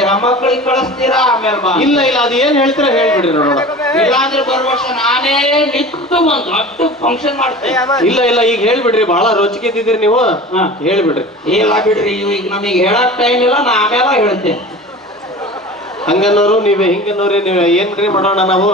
ಮಾಡ್ತೀರಾ, ಮಕ್ಕಳಿಗೆ ಕಳಿಸ್ತೀರಾ, ಆಮೇಲೆ ಬಾ. ಇಲ್ಲ ಇಲ್ಲ, ಅದು ಏನ್ ಹೇಳ್ತೀರಾ ಹೇಳ್ಬಿಡ್ರಿ ನೋಡೋಣ. ಇಲ್ಲಾಂದ್ರೆ ಬರೋ ವರ್ಷ ನಾನೇ ನಿಂತು ಒಂದು ದೊಡ್ಡ ಫಂಕ್ಷನ್ ಮಾಡ್ತೀನಿ. ಇಲ್ಲ ಇಲ್ಲ, ಈಗ ಹೇಳ್ಬಿಡ್ರಿ, ಬಹಳ ರೋಚಿಕೆ ಇದ್ದಿದ್ರಿ ನೀವು. ಹೇಳ್ಬಿಡ್ರಿ. ಇಲ್ಲ ಬಿಡ್ರಿ, ಈಗ ನಮಗೆ ಹೇಳಕ್ ಟೈಮ್ ಇಲ್ಲ, ನಾ ಆಮೇಲೆ ಹೇಳ್ತೇನೆ. ಹಂಗನ್ನೋರು ನೀವೇ, ಹಿಂಗನ್ನೋರಿ ನೀವೇ, ಏನ್ರಿ ಮಾಡೋಣ ನಾವು.